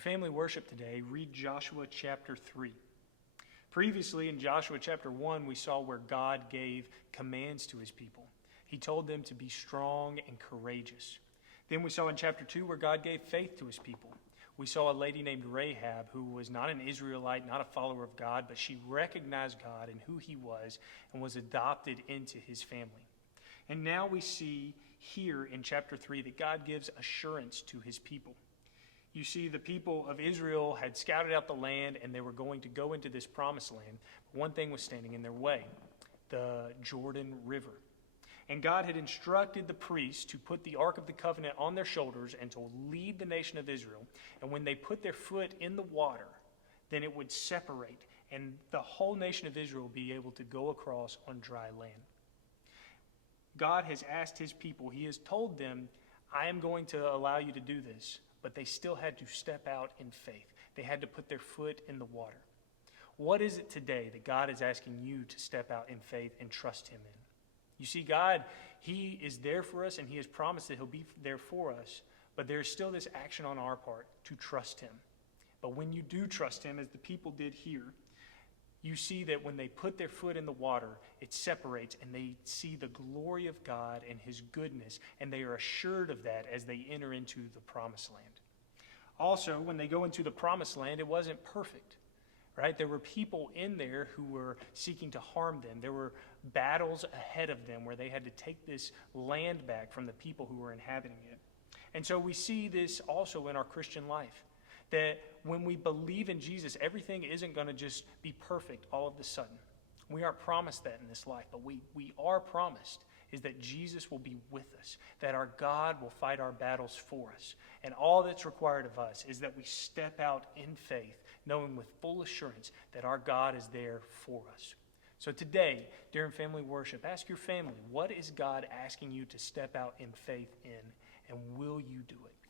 family worship today, read Joshua chapter 3. Previously in Joshua chapter 1, we saw where God gave commands to his people. He told them to be strong and courageous. Then we saw in chapter 2 where God gave faith to his people. We saw a lady named Rahab who was not an Israelite, not a follower of God, but she recognized God and who he was and was adopted into his family. And now we see here in chapter 3 that God gives assurance to his people. You see, the people of Israel had scouted out the land and they were going to go into this promised land. But one thing was standing in their way, the Jordan River. And God had instructed the priests to put the Ark of the Covenant on their shoulders and to lead the nation of Israel. And when they put their foot in the water, then it would separate and the whole nation of Israel would be able to go across on dry land. God has asked his people, he has told them, I am going to allow you to do this, but they still had to step out in faith. They had to put their foot in the water. What is it today that God is asking you to step out in faith and trust him in? You see, God, he is there for us and he has promised that he'll be there for us, but there's still this action on our part to trust him. But when you do trust him, as the people did here, you see that when they put their foot in the water, it separates and they see the glory of God and his goodness, and they are assured of that as they enter into the promised land. Also, when they go into the promised land, it wasn't perfect, right? There were people in there who were seeking to harm them. There were battles ahead of them where they had to take this land back from the people who were inhabiting it. And so we see this also in our Christian life, that when we believe in Jesus, everything isn't going to just be perfect all of a sudden. We aren't promised that in this life, but we are promised is that Jesus will be with us, that our God will fight our battles for us. And all that's required of us is that we step out in faith, knowing with full assurance that our God is there for us. So today, during family worship, ask your family, what is God asking you to step out in faith in, and will you do it?